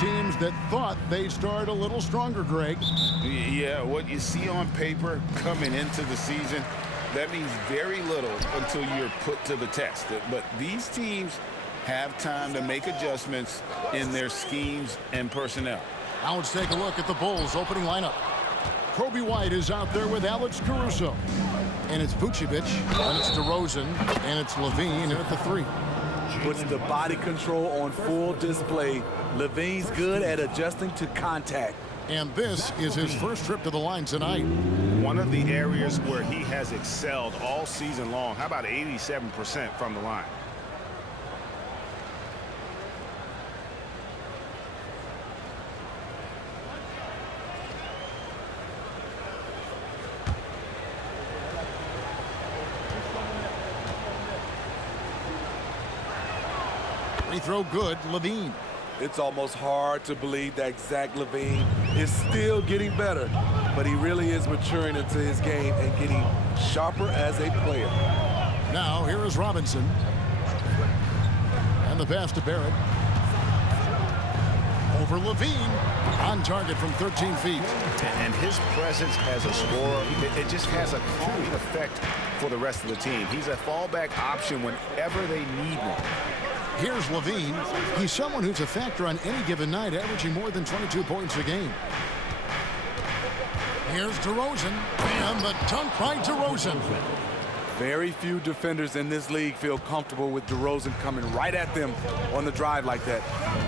teams that thought they'd start a little stronger, Greg. Yeah, what you see on paper coming into the season, that means very little until you're put to the test. But these teams have time to make adjustments in their schemes and personnel. Now let's take a look at the Bulls' opening lineup. Kobe White is out there with Alex Caruso. And it's Vucevic, and it's DeRozan, and it's LaVine at the 3. Puts the body control on full display. LaVine's good at adjusting to contact. And this is his first trip to the line tonight. One of the areas where he has excelled all season long. How about 87% from the line? Free throw good, LaVine. It's almost hard to believe that Zach LaVine is still getting better, but he really is maturing into his game and getting sharper as a player. Now here is Robinson. And the pass to Barrett. Over LaVine. On target from 13 feet. And his presence as a scorer, it just has a calming effect for the rest of the team. He's a fallback option whenever they need one. Here's LaVine. He's someone who's a factor on any given night, averaging more than 22 points a game. Here's DeRozan, and the dunk by DeRozan. Very few defenders in this league feel comfortable with DeRozan coming right at them on the drive like that.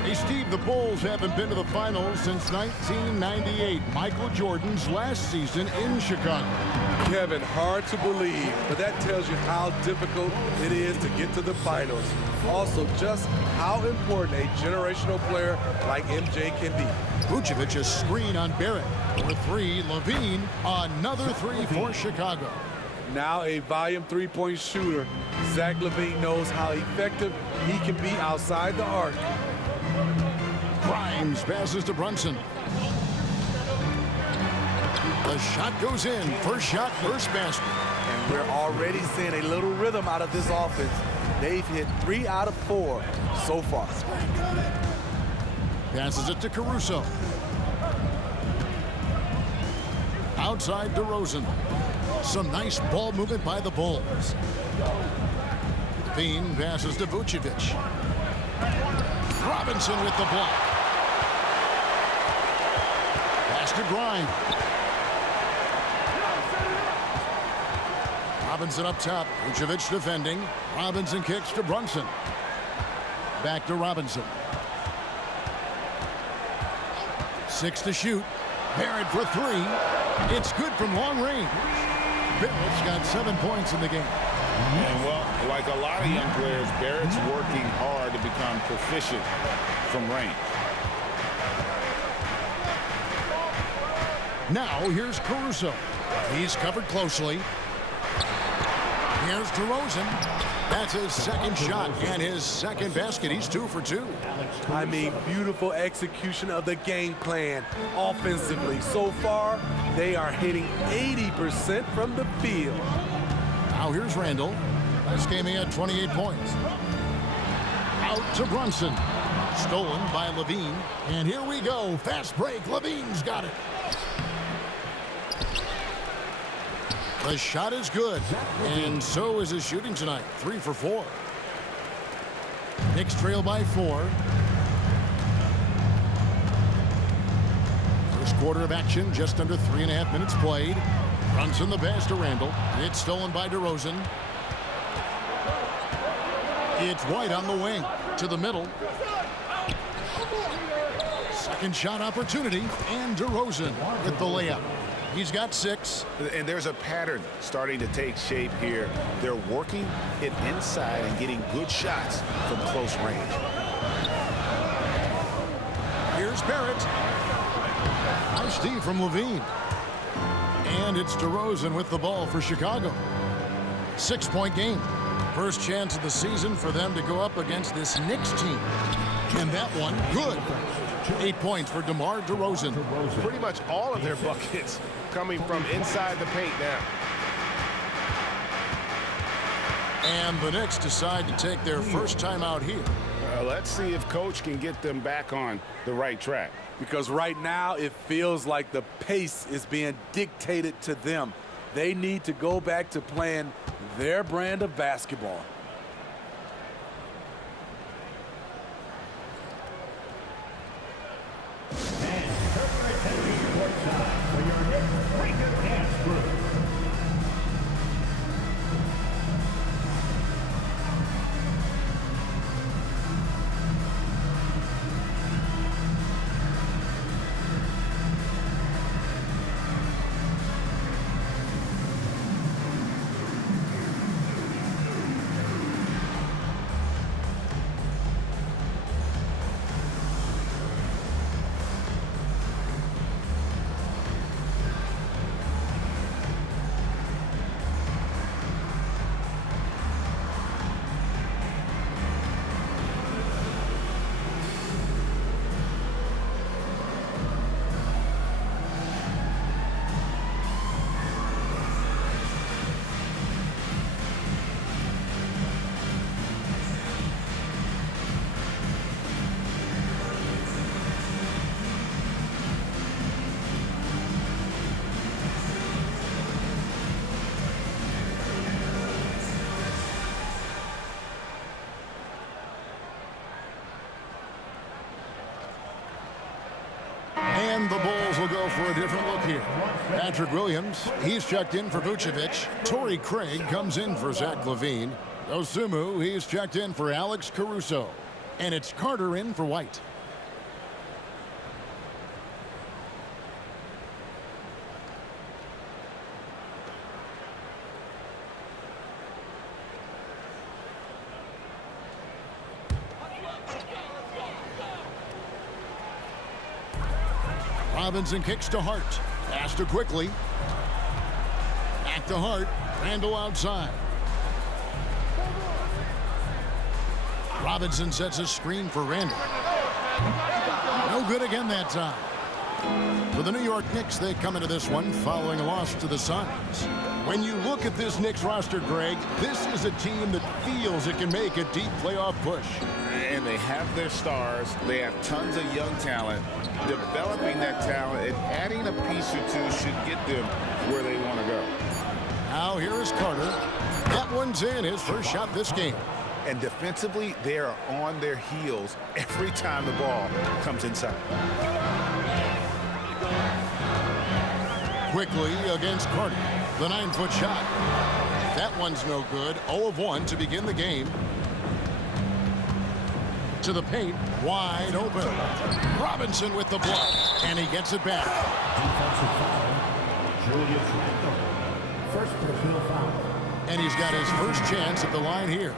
Hey, Steve, the Bulls haven't been to the finals since 1998, Michael Jordan's last season in Chicago. Kevin, hard to believe, but that tells you how difficult it is to get to the finals. Also, just how important a generational player like MJ can be. Vucevic a screen on Barrett. For 3, LaVine, another 3 for Chicago. Now a volume three-point shooter, Zach LaVine knows how effective he can be outside the arc. Grimes passes to Brunson. The shot goes in. First shot, first basket. And we're already seeing a little rhythm out of this offense. They've hit 3 out of 4 so far. Passes it to Caruso. Outside DeRozan. Some nice ball movement by the Bulls. Bean passes to Vucevic. Robinson with the block. Pass to Grimes. Robinson up top. Vucevic defending. Robinson kicks to Brunson. Back to Robinson. 6 to shoot. Barrett for 3. It's good from long range. Barrett's got 7 points in the game. And well, like a lot of young players, Barrett's working hard to become proficient from range. Now here's Caruso. He's covered closely. Here's DeRozan. That's his second shot and his second basket. He's 2 for 2. I mean, beautiful execution of the game plan offensively. So far, they are hitting 80% from the field. Now here's Randle. Last game he had 28 points. Out to Brunson. Stolen by LaVine. And here we go. Fast break. LaVine's got it. The shot is good, and so is his shooting tonight. 3 for 4. Knicks trail by 4. First quarter of action, just under 3.5 minutes played. Brunson the pass to Randle. It's stolen by DeRozan. It's White on the wing to the middle. Second shot opportunity, and DeRozan with the layup. He's got 6. And there's a pattern starting to take shape here. They're working it inside and getting good shots from close range. Here's Barrett. Nice D from LaVine. And it's DeRozan with the ball for Chicago. 6-point game. First chance of the season for them to go up against this Knicks team. And that one, good. 8 points for DeMar Derozan. Pretty much all of their buckets coming from inside the paint now. And the Knicks decide to take their first time out here. Let's see if Coach can get them back on the right track. Because right now it feels like the pace is being dictated to them. They need to go back to playing their brand of basketball. And the Bulls will go for a different look here. Patrick Williams, he's checked in for Vucevic. Torrey Craig comes in for Zach LaVine. Osumu, he's checked in for Alex Caruso. And it's Carter in for White. Robinson kicks to Hart. Pass to quickly. Back to Hart. Randle outside. Robinson sets a screen for Randle. No good again that time. For the New York Knicks, they come into this one following a loss to the Suns. When you look at this Knicks roster, Greg, this is a team that feels it can make a deep playoff push. And they have their stars. They have tons of young talent. Developing that talent and adding a piece or two should get them where they want to go. Now here is Carter. That one's in, his first shot this game. And defensively, they are on their heels every time the ball comes inside. Quickly against Carter. The 9-foot shot. That one's no good. 0 of 1 to begin the game. To the paint, wide open. Robinson with the block, and he gets it back. Defensive foul, Julius Randle. First personal foul. And he's got his first chance at the line here.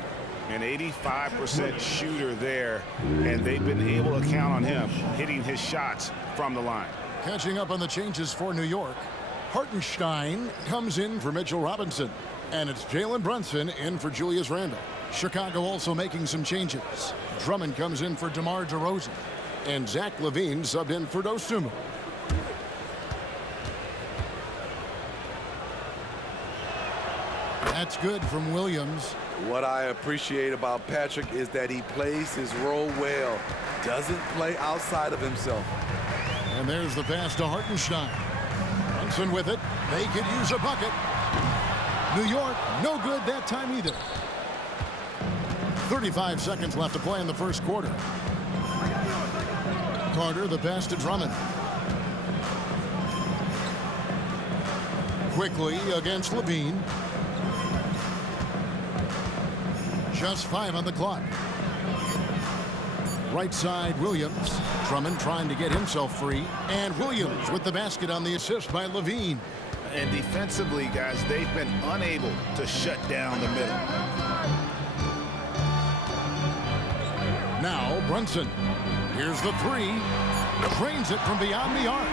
An 85% shooter there, and they've been able to count on him hitting his shots from the line. Catching up on the changes for New York. Hartenstein comes in for Mitchell Robinson. And it's Jalen Brunson in for Julius Randle. Chicago also making some changes. Drummond comes in for DeMar Derozan. And Zach LaVine subbed in for Osumu. That's good from Williams. What I appreciate about Patrick is that he plays his role well. Doesn't play outside of himself. And there's the pass to Hartenstein. Brunson with it. They could use a bucket. New York, no good that time either. 35 seconds left to play in the first quarter. Carter, the pass to Drummond. Quickly against LaVine. Just 5 on the clock. Right side, Williams. Drummond trying to get himself free. And Williams with the basket on the assist by LaVine. And defensively, guys, they've been unable to shut down the middle. Now Brunson. Here's the three. Drains it from beyond the arc.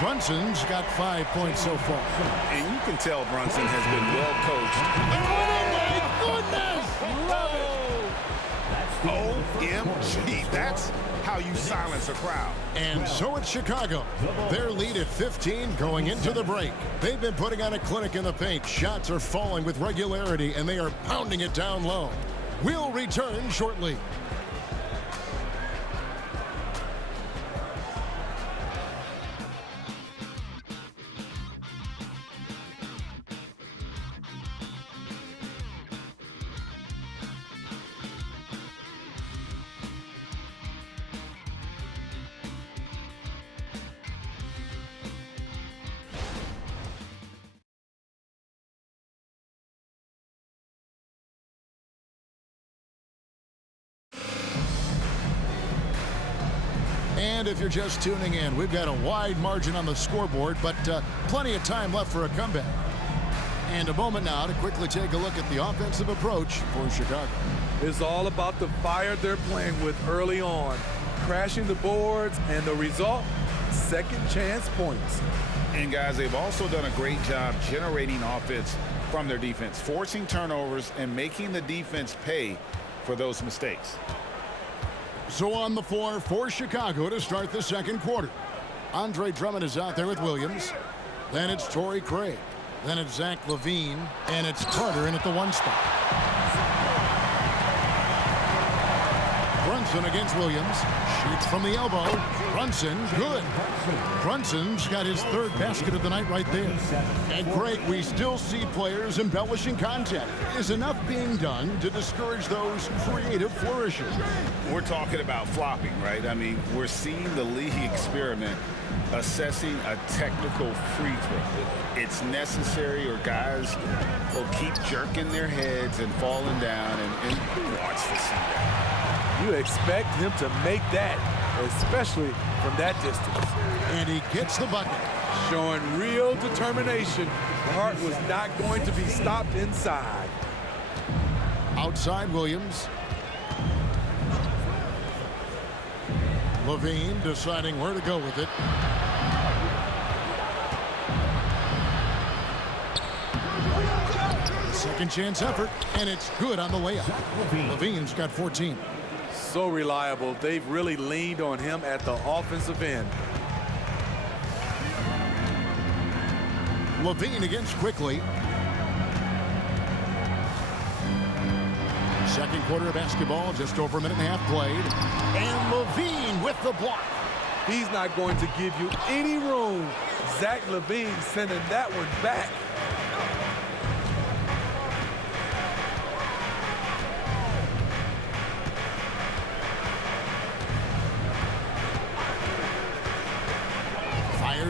Brunson's got 5 points so far. And you can tell Brunson has been well coached. Oh, my goodness! OMG, that's how you silence a crowd. And so it's Chicago. Their lead at 15 going into the break. They've been putting on a clinic in the paint. Shots are falling with regularity, and they are pounding it down low. We'll return shortly. And if you're just tuning in, we've got a wide margin on the scoreboard, but plenty of time left for a comeback. And a moment now to quickly take a look at the offensive approach for Chicago. It's all about the fire they're playing with early on, crashing the boards, and the result, second chance points. And guys, they've also done a great job generating offense from their defense, forcing turnovers and making the defense pay for those mistakes. So on the floor for Chicago to start the second quarter. Andre Drummond is out there with Williams. Then it's Torrey Craig. Then it's Zach LaVine. And it's Carter in at the 1 spot. Brunson against Williams. Shoots from the elbow. Brunson, good. Brunson's got his 3rd basket of the night right there. And Greg, we still see players embellishing content. Is enough being done to discourage those creative flourishes? We're talking about flopping, right? I mean, we're seeing the league experiment assessing a technical free throw. It's necessary or guys will keep jerking their heads and falling down, and who wants to see that? You expect him to make that, especially from that distance. And he gets the bucket. Showing real determination. Hart was not going to be stopped inside. Outside Williams. LaVine deciding where to go with it. Second chance effort, and it's good on the layup. LaVine's got 14. So reliable. They've really leaned on him at the offensive end. LaVine against quickly. Second quarter of basketball, just over a minute and a half played. And LaVine with the block. He's not going to give you any room. Zach LaVine sending that one back.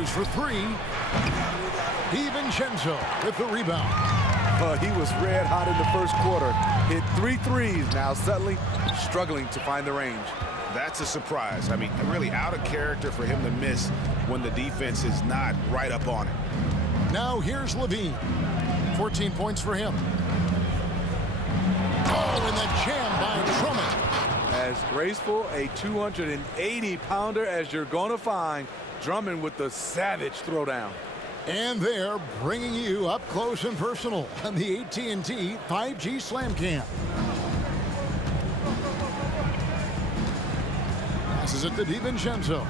For 3. DiVincenzo with the rebound. He was red hot in the first quarter. Hit 3 threes. Now suddenly struggling to find the range. That's a surprise. I mean, really out of character for him to miss when the defense is not right up on it. Now here's LaVine. 14 points for him. Oh, and the jam by Drummond. As graceful a 280-pounder as you're going to find. Drummond with the savage throwdown. And they're bringing you up close and personal on the AT&T 5G Slam Cam. Passes it to DiVincenzo.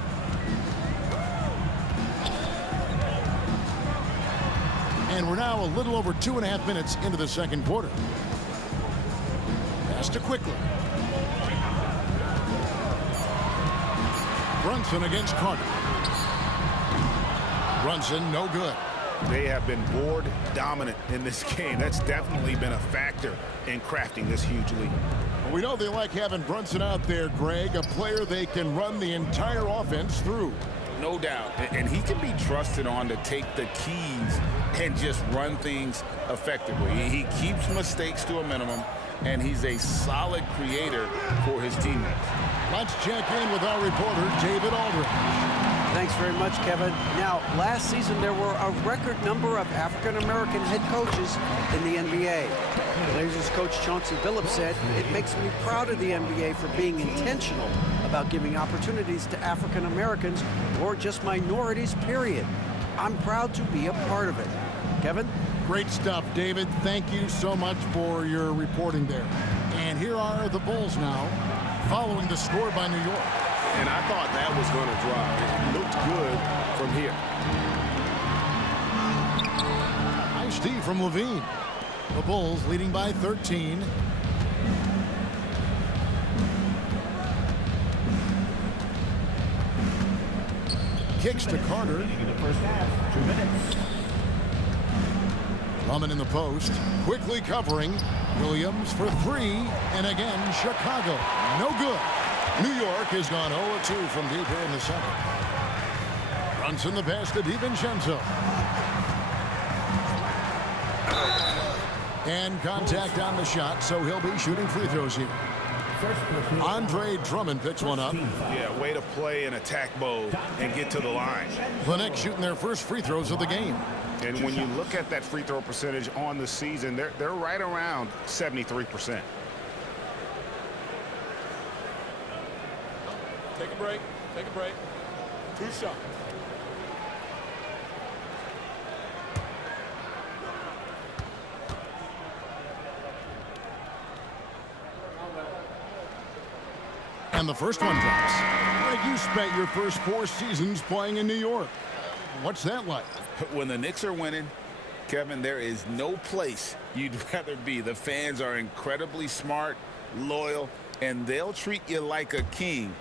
And we're now a little over 2.5 minutes into the second quarter. Pass to quickly. Brunson against Carter. Brunson, no good. They have been board dominant in this game. That's definitely been a factor in crafting this huge lead. Well, we know they like having Brunson out there, Greg, a player they can run the entire offense through. No doubt. And he can be trusted on to take the keys and just run things effectively. He keeps mistakes to a minimum, and he's a solid creator for his teammates. Let's check in with our reporter, David Aldridge. Thanks very much, Kevin. Now, last season there were a record number of African-American head coaches in the NBA. Blazers coach Chauncey Billups said, "It makes me proud of the NBA for being intentional about giving opportunities to African-Americans or just minorities, period. I'm proud to be a part of it." Kevin? Great stuff, David. Thank you so much for your reporting there. And here are the Bulls now, following the score by New York. And I thought that was going to drop. It looked good from here. Nice D from LaVine. The Bulls leading by 13. Kicks to Carter. In the first half, 2 minutes. Drummond in the post. Quickly covering. Williams for 3. And again, Chicago. No good. New York has gone 0-2 from deep here in the second. Brunson the pass to DiVincenzo. And contact on the shot, so he'll be shooting free throws here. Andre Drummond picks one up. Yeah, way to play in attack mode and get to the line. The Knicks shooting their first free throws of the game. And when you look at that free throw percentage on the season, they're right around 73%. Take a break. Take a break. 2 shots. And the first one drops. Like, you spent your first 4 seasons playing in New York. What's that like? When the Knicks are winning, Kevin, there is no place you'd rather be. The fans are incredibly smart, loyal, and they'll treat you like a king.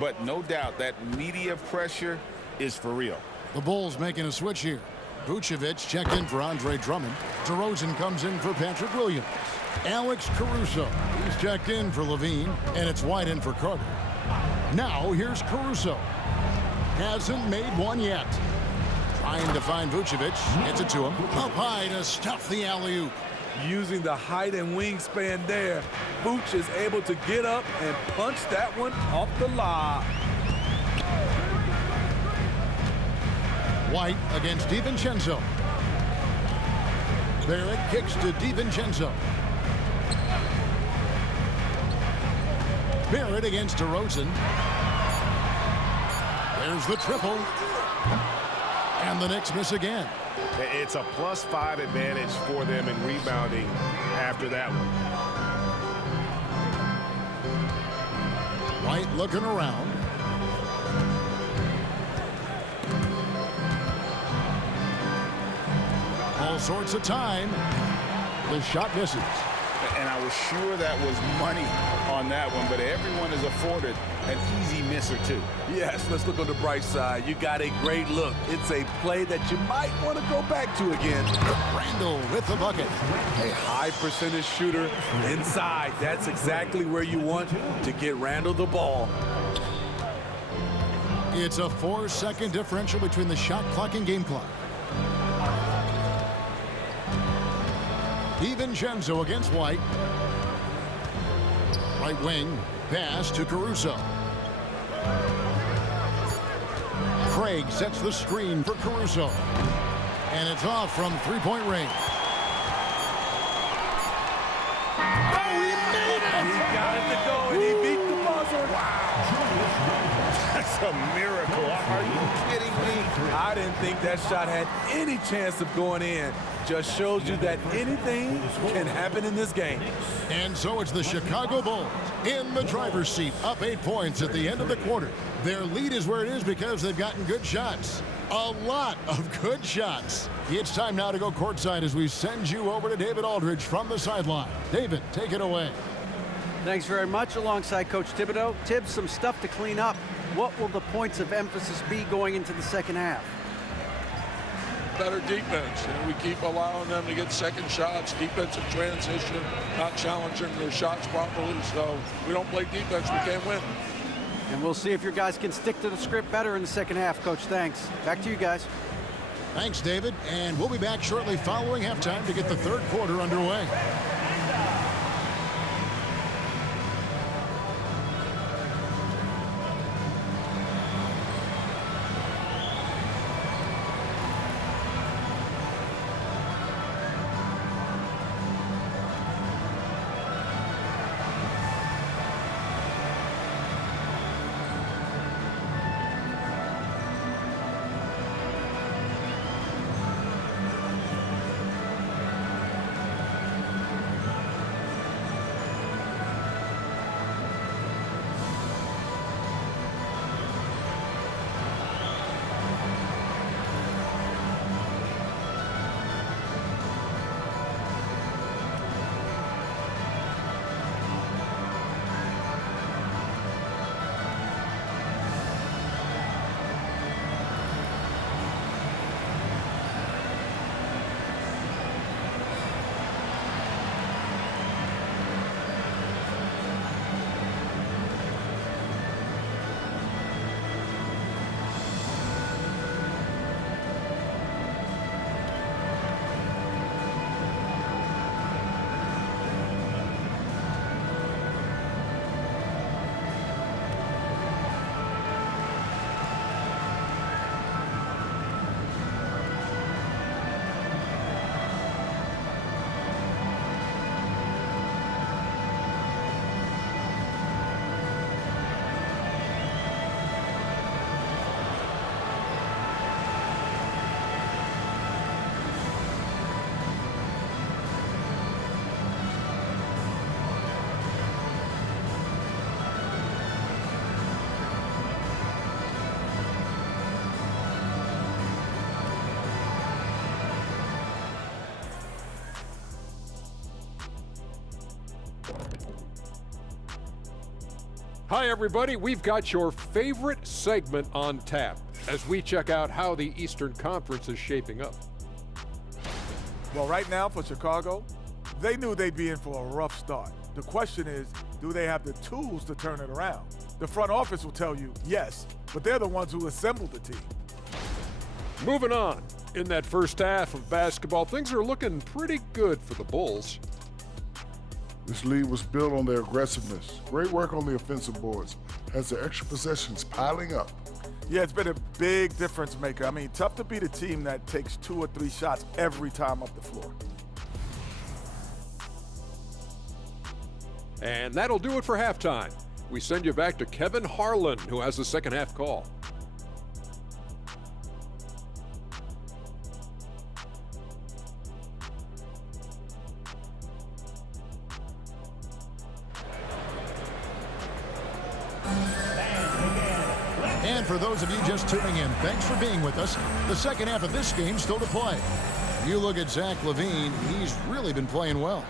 But no doubt that media pressure is for real. The Bulls making a switch here. Vucevic checked in for Andre Drummond. DeRozan comes in for Patrick Williams. Alex Caruso, he's checked in for LaVine, and it's White in for Carter. Now here's Caruso. Hasn't made one yet. Trying to find Vucevic. Gets it to him. Up high to stuff the alley-oop. Using the height and wingspan there, Vooch is able to get up and punch that one off the lob. White against DiVincenzo. Barrett kicks to DiVincenzo. Barrett against DeRozan. There's the triple. And the Knicks miss again. It's a +5 advantage for them in rebounding after that one. White looking around. All sorts of time. The shot misses. And I was sure that was money on that one, but everyone is afforded an easy miss or two. Yes, let's look on the bright side. You got a great look. It's a play that you might want to go back to again. Randle with the bucket. A high percentage shooter inside. That's exactly where you want to get Randle the ball. It's a 4-second differential between the shot clock and game clock. DiVincenzo against White. Right wing, pass to Caruso. Craig sets the screen for Caruso. And it's off from three-point range. Oh, he made it! He got it to go, and he beat the buzzer. Wow. That's a miracle. Are you kidding me? I didn't think that shot had any chance of going in. Just shows you that anything can happen in this game. And so it's the Chicago Bulls in the driver's seat, up 8 points at the end of the quarter. Their lead is where it is because they've gotten good shots. A lot of good shots. It's time now to go courtside as we send you over to David Aldridge from the sideline. David, take it away. Thanks very much. Alongside Coach Thibodeau. Tibbs, some stuff to clean up. What will the points of emphasis be going into the second half? Better defense. We keep allowing them to get second shots, defensive transition, not challenging their shots properly. So we don't play defense, we can't win. And we'll see if your guys can stick to the script better in the second half, Coach. Thanks. Back to you guys. Thanks, David. And we'll be back shortly following halftime to get the third quarter underway. Hi, everybody. We've got your favorite segment on tap as we check out how the Eastern Conference is shaping up. Well, right now for Chicago, they knew they'd be in for a rough start. The question is, do they have the tools to turn it around? The front office will tell you yes, but they're the ones who assembled the team. Moving on. In that first half of basketball, things are looking pretty good for the Bulls. This lead was built on their aggressiveness. Great work on the offensive boards. Has their extra possessions piling up. Yeah, it's been a big difference maker. I mean, tough to beat a team that takes 2 or 3 shots every time up the floor. And that'll do it for halftime. We send you back to Kevin Harlan, who has the second half call. And for those of you just tuning in, thanks for being with us. The second half of this game still to play. You look at Zach LaVine, he's really been playing well.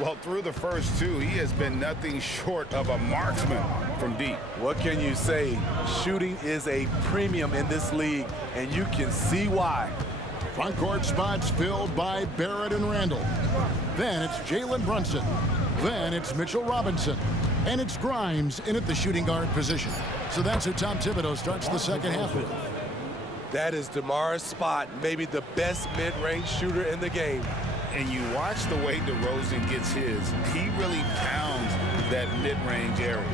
Well, through the first 2, he has been nothing short of a marksman from deep. What can you say? Shooting is a premium in this league, and you can see why. Front court spots filled by Barrett and Randle. Then it's Jalen Brunson. Then it's Mitchell Robinson. And it's Grimes in at the shooting guard position. So that's who Tom Thibodeau starts the second half with. That is DeMar's spot, maybe the best mid-range shooter in the game. And you watch the way DeRozan gets his. He really pounds that mid-range area.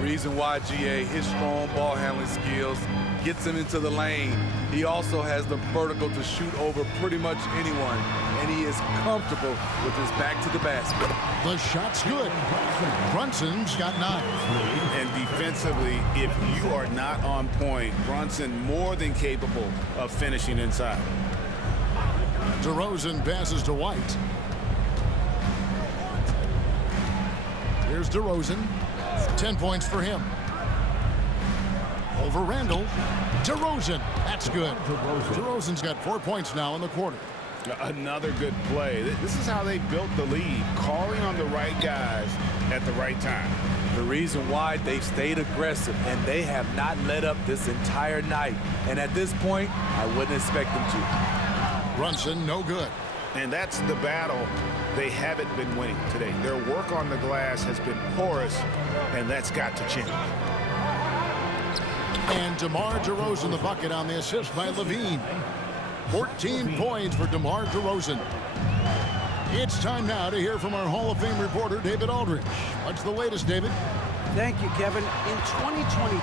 Reason why, GA, his strong ball handling skills gets him into the lane. He also has the vertical to shoot over pretty much anyone, and he is comfortable with his back to the basket. The shot's good. Brunson's got 9. And defensively, if you are not on point, Brunson more than capable of finishing inside. DeRozan passes to White. Here's DeRozan. 10 points for him. Over Randle. DeRozan. That's good. DeRozan's got 4 points now in the quarter. Another good play. This is how they built the lead, calling on the right guys at the right time. The reason why they've stayed aggressive, and they have not let up this entire night. And at this point, I wouldn't expect them to. Brunson, no good. And that's the battle they haven't been winning today. Their work on the glass has been porous, and that's got to change. And DeMar Derozan the bucket on the assist by LaVine. 14 points for DeMar Derozan. It's time now to hear from our Hall of Fame reporter, David Aldridge. What's the latest, David? Thank you, Kevin. In 2022,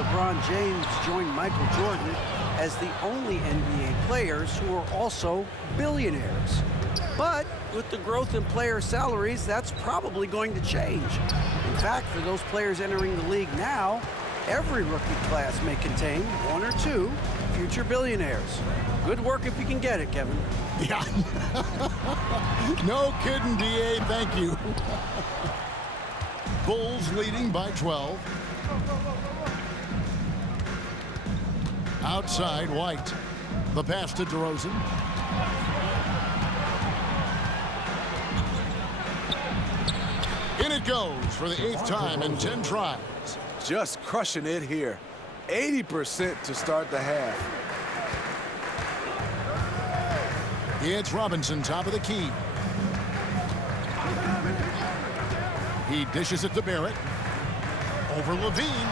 LeBron James joined Michael Jordan as the only NBA players who are also billionaires. But with the growth in player salaries, that's probably going to change. In fact, for those players entering the league now, every rookie class may contain 1 or 2 future billionaires. Good work if you can get it, Kevin. Yeah. No kidding, DA. Thank you. Bulls leading by 12. Outside, White. The pass to DeRozan. In it goes for the 8th time in 10 tries. Just crushing it here. 80% to start the half. It's Robinson, top of the key. He dishes it to Barrett. Over LaVine.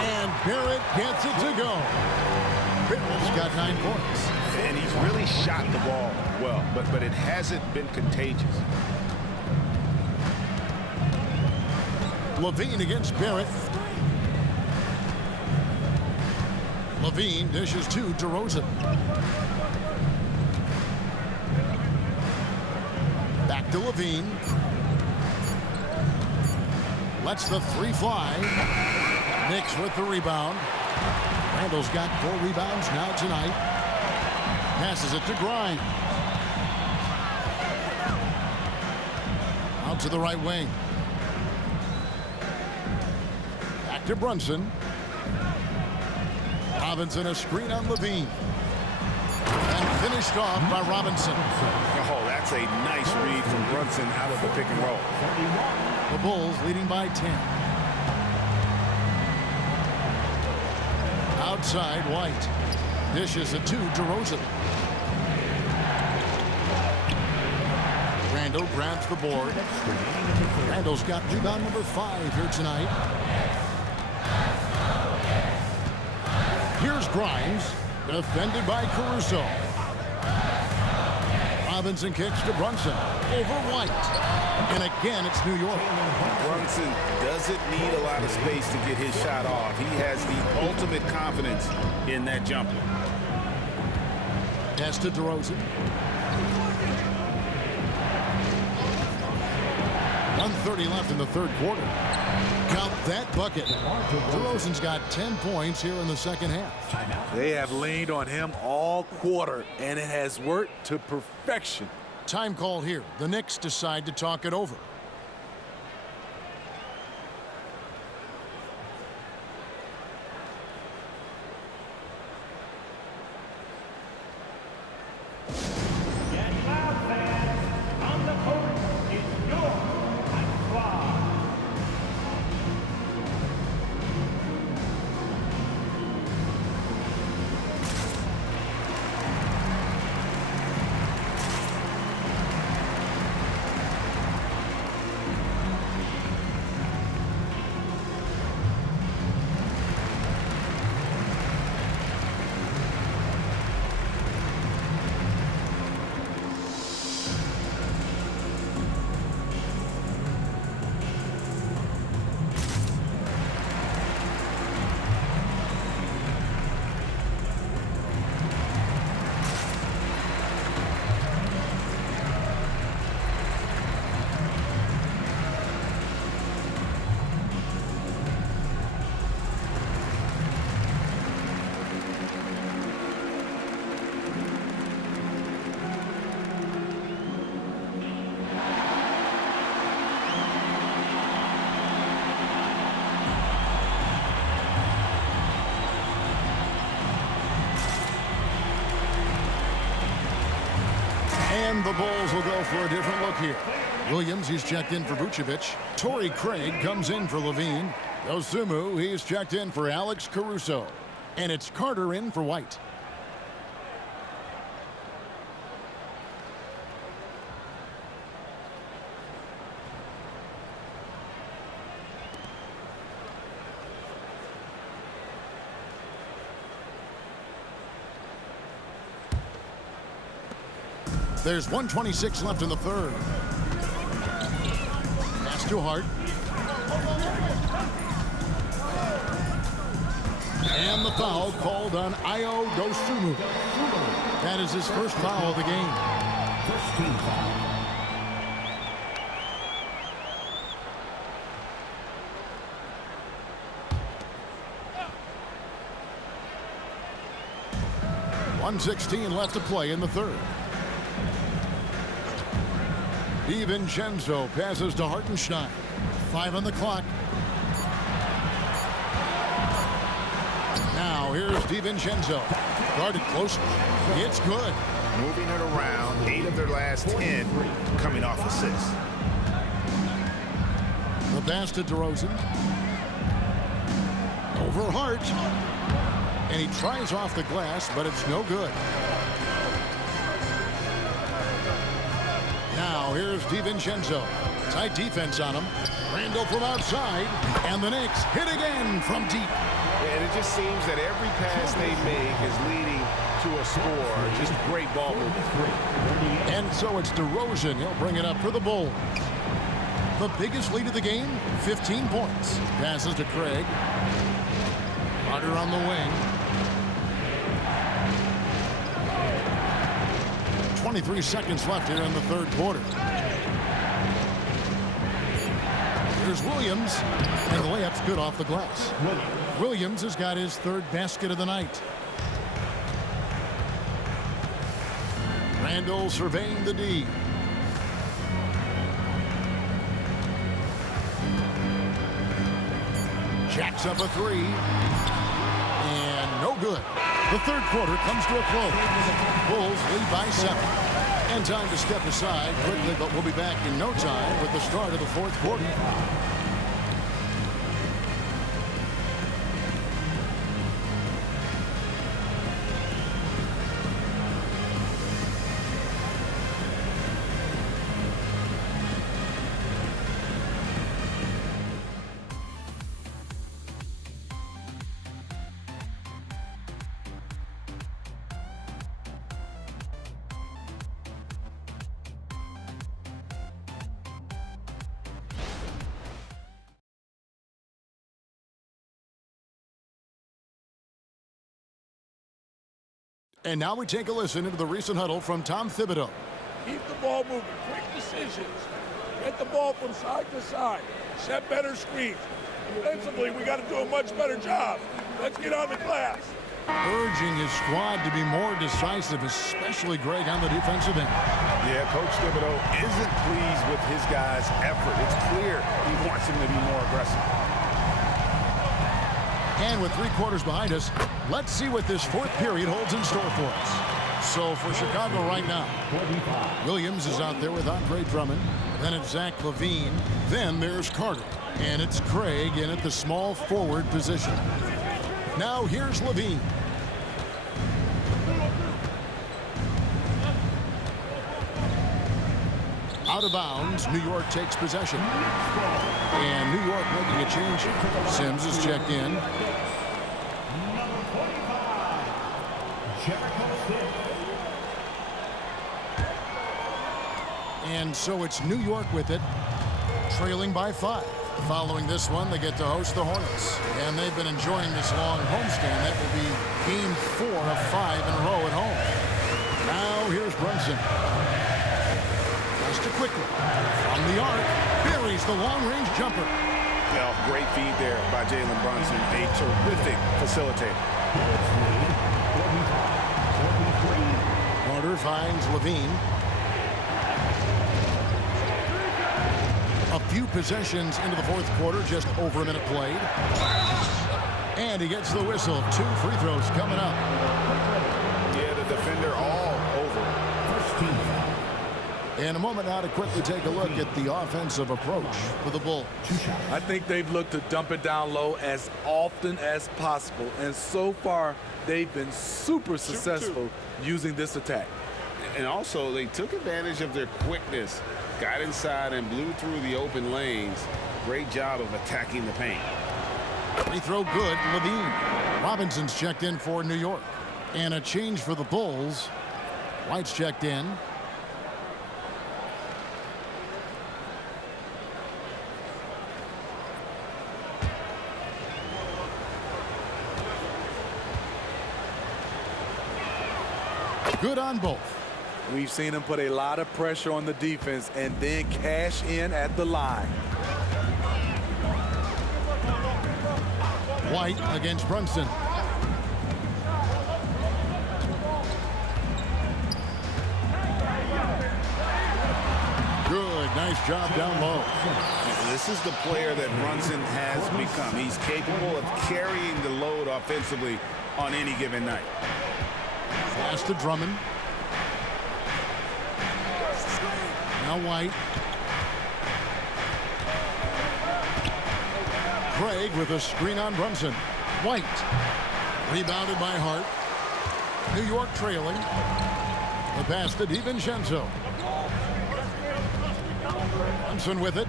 And Barrett gets it to go. Barrett's got 9 points. And he's really shot the ball well, but it hasn't been contagious. LaVine against Barrett. LaVine dishes to DeRozan. Back to LaVine. Lets the 3 fly. Knicks with the rebound. Randle's got 4 rebounds now tonight. Passes it to Grimes. Out to the right wing. Back to Brunson. Robinson, a screen on LaVine. And finished off by Robinson. Oh, that's a nice read from Brunson out of the pick and roll. The Bulls leading by 10. Outside, White. Dishes it to DeRozan. Randle grabs the board. Randle's got rebound number 5 here tonight. Here's Grimes, defended by Caruso. Robinson kicks to Brunson, over White. And again, it's New York. Brunson doesn't need a lot of space to get his shot off. He has the ultimate confidence in that jumper. Pass to DeRozan. 1:30 left in the third quarter. Count that bucket. DeRozan's got 10 points here in the second half. They have leaned on him all quarter, and it has worked to perfection. Time call here. The Knicks decide to talk it over. Get loud, fans. On the court is your squad. And the Bulls will go for a different look here. Williams, he's checked in for Vucevic. Torrey Craig comes in for LaVine. Dosunmu, he's checked in for Alex Caruso. And it's Carter in for White. There's 1:26 left in the third. Pass to Hart. And the foul called on Ayo Dosunmu. That is his first foul of the game. First team foul. .116 left to play in the third. DiVincenzo passes to Hartenstein. 5 on the clock. Now here's DiVincenzo. Guarded closely. It's good. Moving it around, 8 of their last 10 coming off assists. The pass to DeRozan. Over Hart. And he tries off the glass, but it's no good. Now here's DiVincenzo. Tight defense on him. Randle from outside. And the Knicks hit again from deep. And it just seems that every pass they make is leading to a score. Just great ball movement. And so it's DeRozan. He'll bring it up for the Bulls. The biggest lead of the game, 15 points. Passes to Craig. Carter on the wing. 23 seconds left here in the third quarter. Here's Williams, and the layup's good off the glass. Williams has got his third basket of the night. Randle surveying the D. Jacks up a three. And no good. The third quarter comes to a close. Bulls lead by 7. And time to step aside quickly, but we'll be back in no time with the start of the fourth quarter. And now we take a listen into the recent huddle from Tom Thibodeau. Keep the ball moving, quick decisions. Get the ball from side to side. Set better screens. Defensively, we got to do a much better job. Let's get on the glass. Urging his squad to be more decisive, especially Greg on the defensive end. Yeah, Coach Thibodeau isn't pleased with his guys' effort. It's clear he wants him to be more aggressive. And with 3 quarters behind us, let's see what this 4th period holds in store for us. So for Chicago right now, Williams is out there with Andre Drummond. Then it's Zach LaVine. Then there's Carter. And it's Craig in at the small forward position. Now here's LaVine. Out of bounds, New York takes possession. And New York making a change. Sims is checked in. And so it's New York with it, trailing by 5. Following this one, they get to host the Hornets. And they've been enjoying this long homestand. That will be game 4 of 5 in a row at home. Now here's Brunson. Just a quick one. From the arc, buries the long-range jumper. Well, great feed there by Jalen Brunson. A terrific facilitator. Carter finds LaVine. A few possessions into the 4th quarter, just over a minute played. And he gets the whistle. 2 free throws coming up. Yeah, the defender all over. First team. In a moment now to quickly take a look at the offensive approach for the Bulls. I think they've looked to dump it down low as often as possible. And so far, they've been super successful using this attack. And also, they took advantage of their quickness. Got inside and blew through the open lanes. Great job of attacking the paint. Free throw good, LaVine. Robinson's checked in for New York. And a change for the Bulls. White's checked in. Good on both. We've seen him put a lot of pressure on the defense and then cash in at the line. White against Brunson. Good, nice job down low. This is the player that Brunson has become. He's capable of carrying the load offensively on any given night. Pass to Drummond. Now White. Craig with a screen on Brunson. White. Rebounded by Hart. New York trailing. The pass to DiVincenzo. Brunson with it.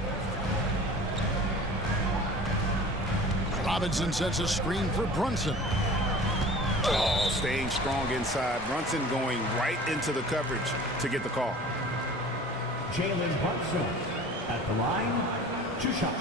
Robinson sets a screen for Brunson. Oh, staying strong inside. Brunson going right into the coverage to get the call. Jalen Brunson at the line, 2 shots.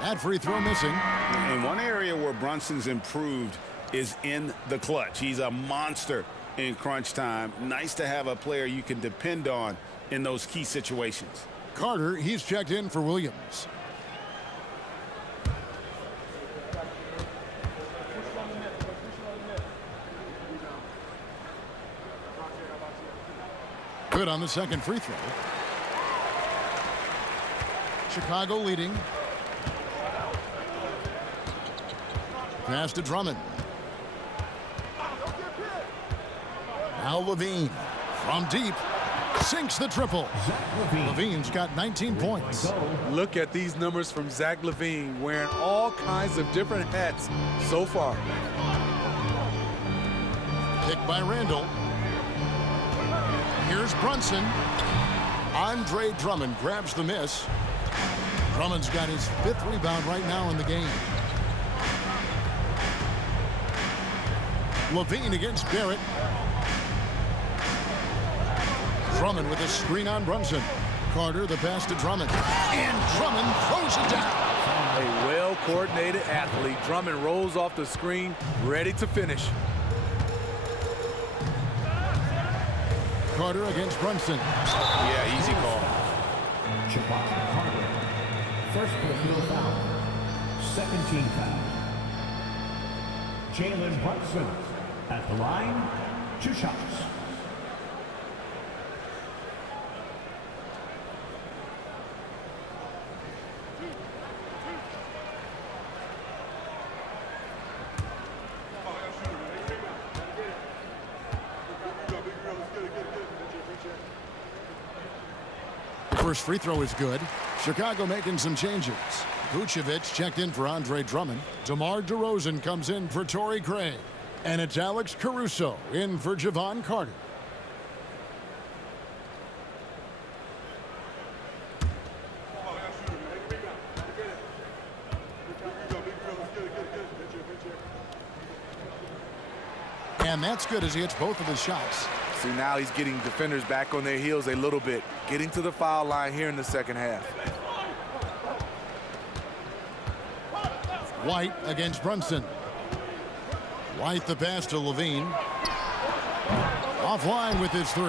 That free throw missing. And one area where Brunson's improved is in the clutch. He's a monster in crunch time. Nice to have a player you can depend on in those key situations. Carter, he's checked in for Williams. Good on the second free throw. Chicago leading. Pass to Drummond. Now LaVine from deep sinks the triple. LaVine's got 19 points. Look at these numbers from Zach LaVine, wearing all kinds of different hats so far. Picked by Randle. Here's Brunson. Andre Drummond grabs the miss. Drummond's got his 5th rebound right now in the game. LaVine against Barrett. Drummond with a screen on Brunson. Carter, the pass to Drummond. And Drummond throws it down. A well-coordinated athlete. Drummond rolls off the screen, ready to finish. Carter against Brunson. Yeah, easy call. Carter. First personal foul. Second team foul. Jalen Brunson at the line. 2 shots. First free throw is good. Chicago making some changes. Vucevic checked in for Andre Drummond. DeMar Derozan comes in for Torrey Craig. And it's Alex Caruso in for Javon Carter. And that's good as he hits both of his shots. See, now he's getting defenders back on their heels a little bit, getting to the foul line here in the second half. White against Brunson. White the pass to LaVine. Offline with his 3.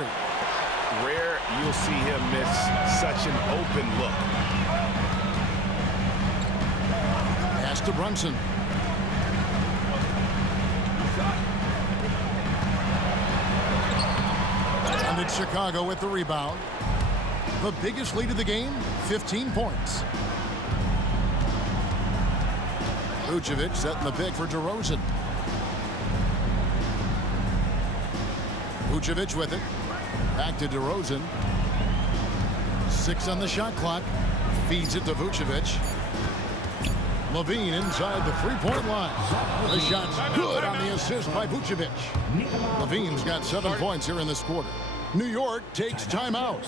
Rare you'll see him miss such an open look. Pass to Brunson. And it's Chicago with the rebound. The biggest lead of the game, 15 points. Vucevic setting the pick for Derozan. Vucevic with it. Back to Derozan. 6 on the shot clock. Feeds it to Vucevic. LaVine inside the 3-point line. The shot's good on the assist by Vucevic. LaVine's got 7 points here in this quarter. New York takes timeout.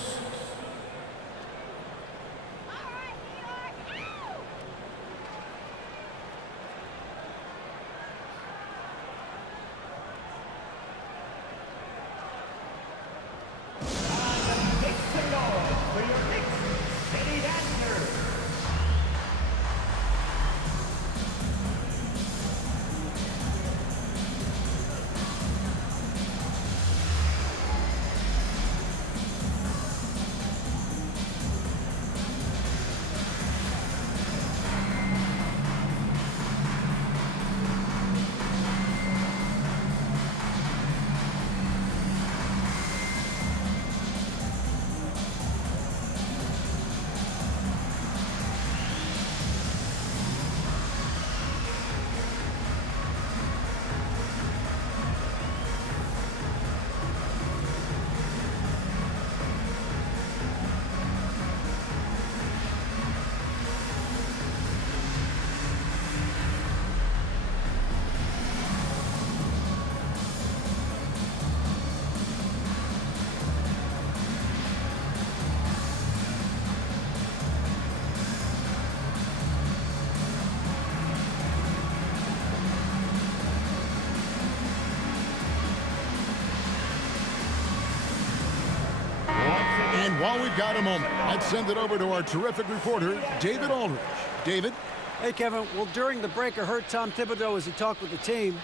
And while we've got a moment, let's send it over to our terrific reporter, David Aldridge. David? Hey, Kevin. Well, during the break, I heard Tom Thibodeau as he talked with the team.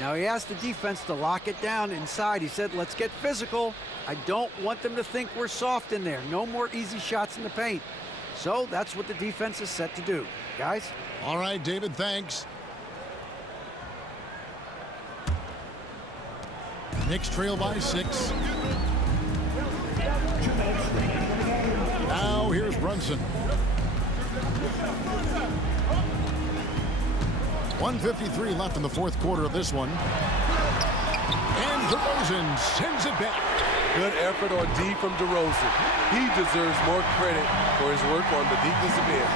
Now, he asked the defense to lock it down inside. He said, let's get physical. I don't want them to think we're soft in there. No more easy shots in the paint. So that's what the defense is set to do. Guys? All right, David, thanks. Knicks trail by 6. Now here's Brunson. 1:53 left in the fourth quarter of this one. And Derozan sends it back. Good effort on D from Derozan. He deserves more credit for his work on the defensive end.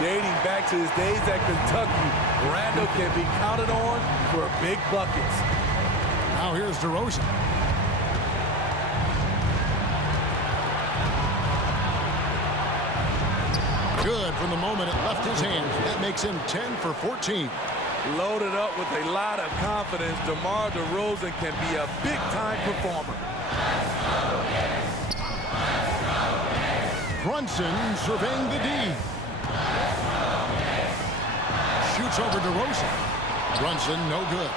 Dating back to his days at Kentucky, Randle can be counted on for big buckets. Now here's Derozan. Good from the moment it left his hand. That makes him 10 for 14. Loaded up with a lot of confidence, DeMar Derozan can be a big-time performer. Brunson surveying the D. Shoots over DeRozan. Brunson, no good.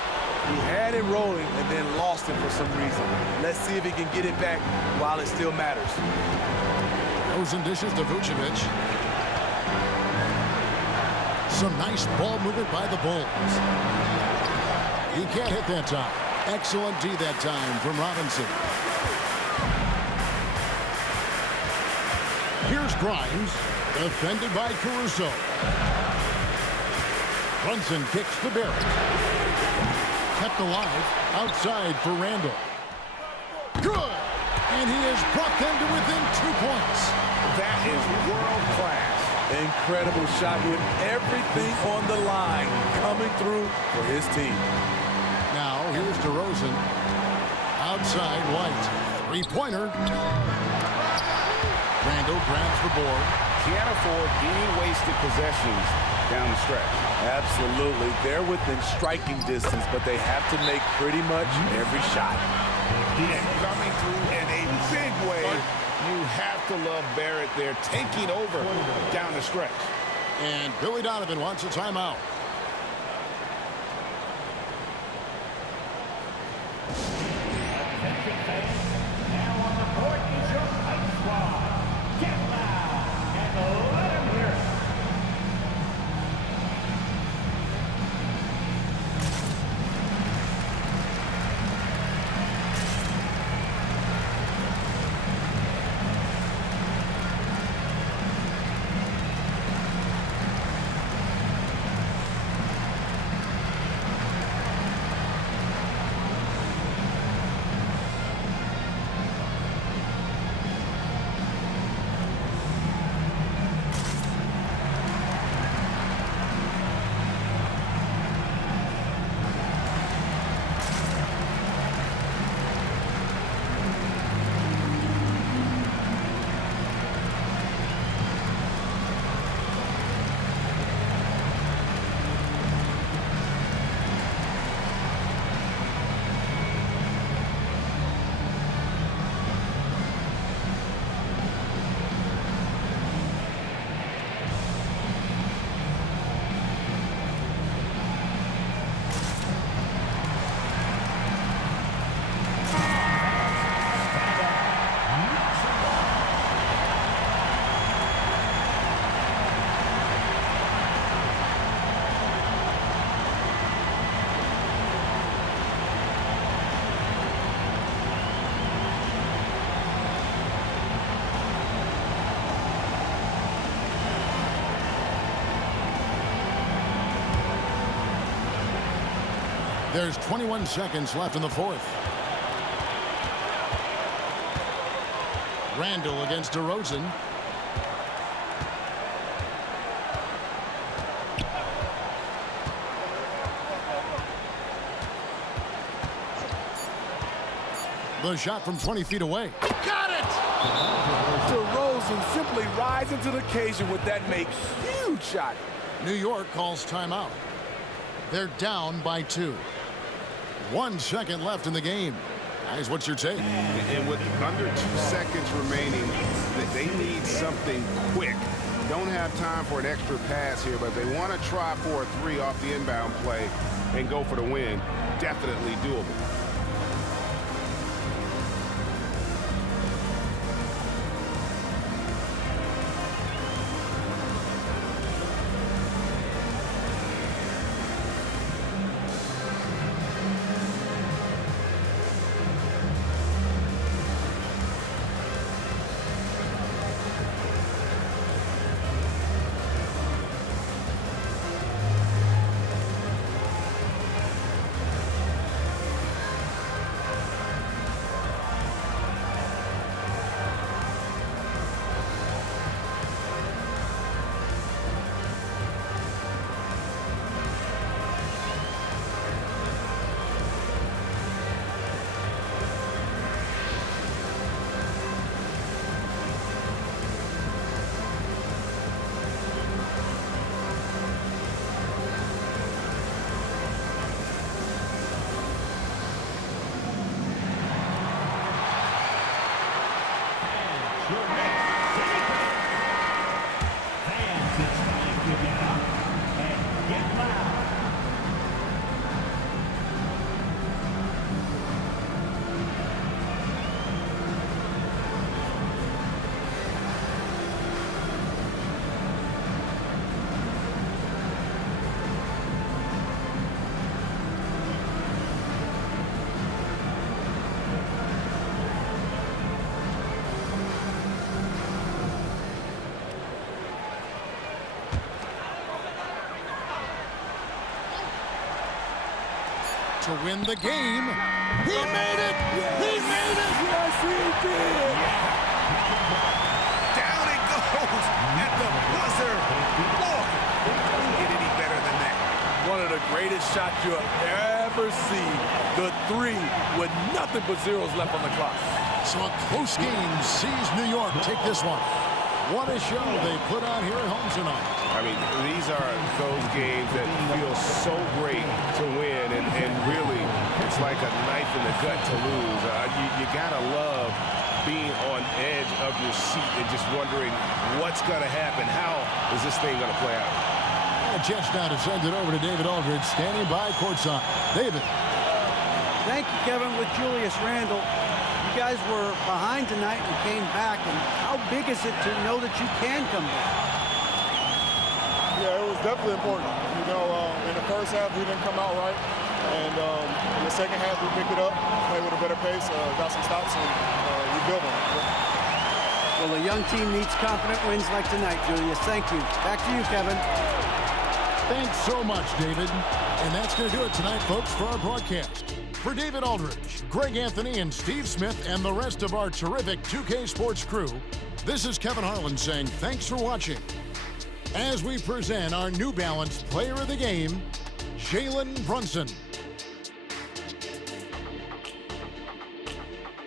He had it rolling and then lost it for some reason. Let's see if he can get it back while it still matters. Derozan dishes to Vucevic. Some nice ball movement by the Bulls. He can't hit that time. Excellent D that time from Robinson. Here's Grimes, defended by Caruso. Brunson kicks to Barrett. Kept alive outside for Randle. Good! And he has brought them to within 2 points. That is world class. Incredible shot with everything on the line coming through for his team. Now here's DeRozan. Outside White. Three-pointer. Randle grabs the board. Can't afford any wasted possessions down the stretch. Absolutely. They're within striking distance, but they have to make pretty much every shot. And coming through in a big way, you have to love Barrett there, taking over down the stretch. And Billy Donovan wants a timeout. Attention fans, now on the court is your fight squad. Get loud and let them hear it. There's 21 seconds left in the fourth. Randle against DeRozan. The shot from 20 feet away. Got it! DeRozan simply rising to the occasion with that make. Huge shot. New York calls timeout. They're down by 2. 1 second left in the game. Guys, what's your take? And with under 2 seconds remaining, they need something quick. Don't have time for an extra pass here, but they want to try for a 3 off the inbound play and go for the win. Definitely doable. to win the game. He made it! He made it! Yes, he did! Down it goes at the buzzer. Boy, it doesn't get any better than that. One of the greatest shots you'll ever see. The three with nothing but zeros left on the clock. So a close game sees New York take this one. What a show they put on here at home tonight. I mean, these are those games that feel so great to win, and really, it's like a knife in the gut to lose. You gotta love being on edge of your seat and just wondering what's gonna happen. How is this thing gonna play out? And a chance now to send it over to David Aldridge, standing by courtside. David. Thank you, Kevin, with Julius Randle. You guys were behind tonight and came back, and how big is it to know that you can come back? Yeah, it was definitely important. You know, in the first half, we didn't come out right, and in the second half, we picked it up, played with a better pace, got some stops, and we built on it. Well, a young team needs confident wins like tonight, Julius. Thank you. Back to you, Kevin. Thanks so much, David. And that's going to do it tonight, folks, for our broadcast. For David Aldridge, Greg Anthony, and Steve Smith, and the rest of our terrific 2K Sports crew, this is Kevin Harlan saying thanks for watching as we present our New Balance Player of the Game, Jalen Brunson.